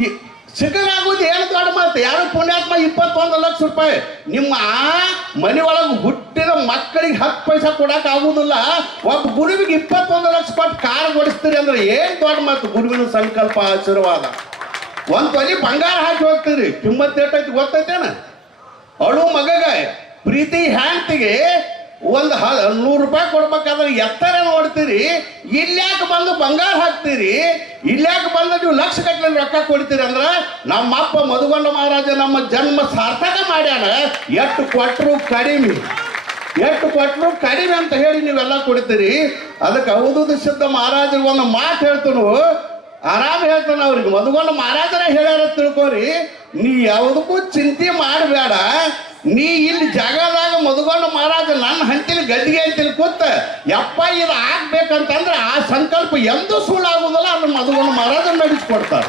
ಈ ಸಿಗಲಾಗುವುದು ಏನು ದೊಡ್ಡ ಮಾತು. ಯಾರು ಪುಣ್ಯಾತ್ಮ 21 ಲಕ್ಷ ರೂಪಾಯಿ ನಿಮ್ಮ ಆ ಮನೆ ಒಳಗೆ ಹುಟ್ಟಿದ ಮಕ್ಕಳಿಗೆ 10 ಪೈಸಾ ಕೊಡಕ್ಕೆ ಆಗುದಿಲ್ಲ. ಒಬ್ಬ ಗುರುವಿಗೆ 21 ಲಕ್ಷ ಕೊಟ್ಟು ಕಾರ್ ಓಡಿಸ್ತೀರಿ ಅಂದ್ರೆ ಏನು ದೊಡ್ಡ ಮಾತು. ಗುರುವಿನ ಸಂಕಲ್ಪ ಆಶೀರ್ವಾದ. ಒಂದು ತೊಲಿ ಬಂಗಾರ ಹಾಕಿ ಹೋಗ್ತೀರಿ, ಕಿಮ್ಮತ್ತು ಎಷ್ಟೈತಿ ಗೊತ್ತೈತೇನ? ಅಳು ಮಗಗ ಪ್ರೀತಿ ಹ್ಯಾಂತಿಗೆ ಒಂದು 100 ರೂಪಾಯಿ ಕೊಡ್ಬೇಕಾದ್ರೆ ಎತ್ತರ ನೋಡ್ತೀರಿ. ಇಲ್ಯಾಕೆ ಬಂದು ಬಂಗಾರ ಹಾಕ್ತೀರಿ, ಇಲ್ಯಾಕೆ ಬಂದು ನೀವು ಲಕ್ಷ ಗಟ್ಟಲೆ ರೊಕ್ಕ ಕೊಡ್ತೀರಿ ಅಂದ್ರೆ ನಮ್ಮಪ್ಪ ಮಧುಗೊಂಡ ಮಹಾರಾಜ ನಮ್ಮ ಜನ್ಮ ಸಾರ್ಥಕ ಮಾಡ್ಯಾನ. ಎಷ್ಟು ಕೊಟ್ಟರು ಕಡಿಮೆ, ಎಷ್ಟು ಕೊಟ್ಟರು ಕಡಿಮೆ ಅಂತ ಹೇಳಿ ನೀವೆಲ್ಲ ಕೊಡ್ತೀರಿ. ಅದಕ್ಕೆ ಅವಧೂತ ಸಿದ್ಧ ಮಹಾರಾಜರಿಗೆ ಒಂದು ಮಾತು ಹೇಳ್ತಾನು, ಆರಾಮ್ ಹೇಳ್ತಾನೆ ಅವ್ರಿಗೆ. ಮಧುಗೊಂಡ ಮಹಾರಾಜರ ಹೇಳ್ಯಾರ ತಿಳ್ಕೊರಿ, ನೀ ಯಾವುದಕ್ಕೂ ಚಿಂತೆ ಮಾಡಬೇಡ. ನೀ ಇಲ್ಲಿ ಜಾಗದಾಗ ಮಧುಗೊಂಡ ಮಹಾರಾಜ ನನ್ನ ಹಂತಿಲಿ ಗದ್ದಿಗೆ ಅಂತೇಳಿ ಕೂತ ಯಪ್ಪ ಇದು ಆಗ್ಬೇಕಂತಂದ್ರೆ ಆ ಸಂಕಲ್ಪ ಎಂದೂ ಸುಳ್ಳಾಗುವುದಿಲ್ಲ. ಅದನ್ನ ಮಧುಗೊಂಡ ಮಹಾರಾಜ ನಡೆಸ್ಕೊಡ್ತಾರೆ.